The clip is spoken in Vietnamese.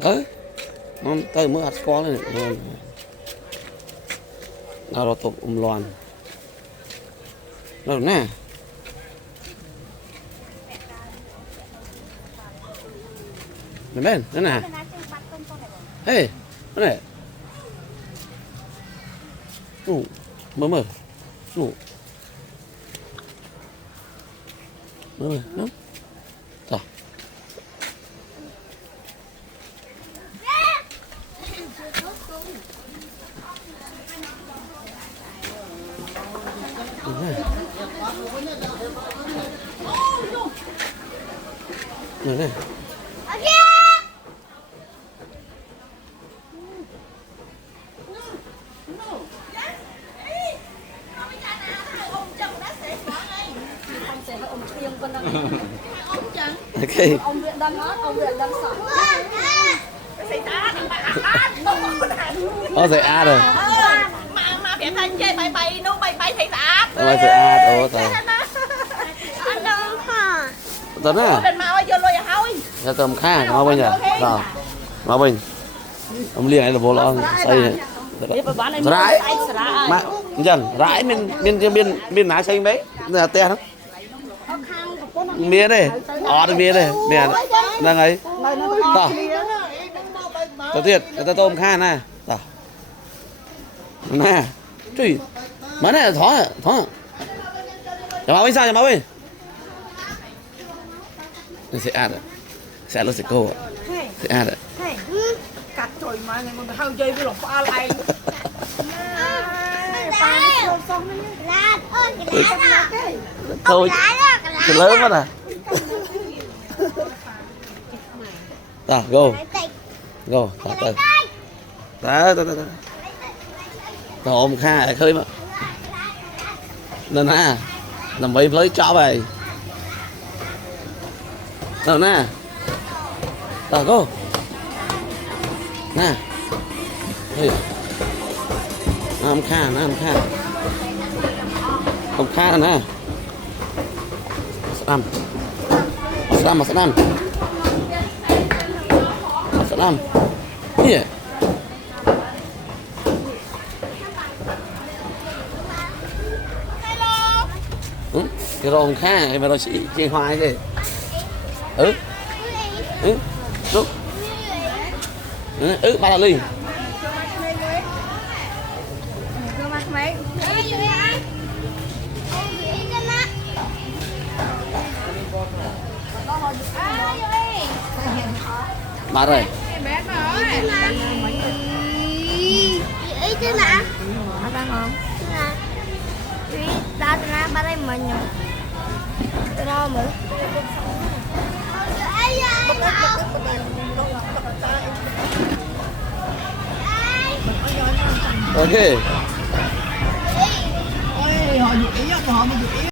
đấy nó tới mới hạt có này nào nó tục loàn rồi nè bên đây nè hey này mở mở nó rồi này ok ông Viện đang hát, ông Viện đang sẵn. có thể a rồi mà phải thanh chơi bay nó bay thấy ta rồi thể a ủa trời anh đâu hả tao nè bên mau vô lôi hôi ra tôm kha mau bên nhỉ rồi mau bên ông liền này là vô lo xây rải mà dần rải bên ná xây mấy là te lắm mía đây ọt mía đây mía đang ấy tao đầu tiên ta tôm kha nè tao nè truy mà này thó máu bên sao máu bên sẽ ăn rồi sẽ nó sẽ cô sẽ ăn rồi cắt trời mà này còn hơi dây với lọc pha lại. thôi cái lớn quá à rồi go tới ôm kha khơi mà nên ha làm vậy lấy chó về rồi nè rồi go nè ôm kha nè Salam yeah cái rồng kha mà nó chỉ chơi hoài kì lúc ba là ly ba rồi ý chứ nè ba ngon ra ra ba đây mình nhỉ ra mà ok Ôi, họ dụ ý, họ mà dụ ý.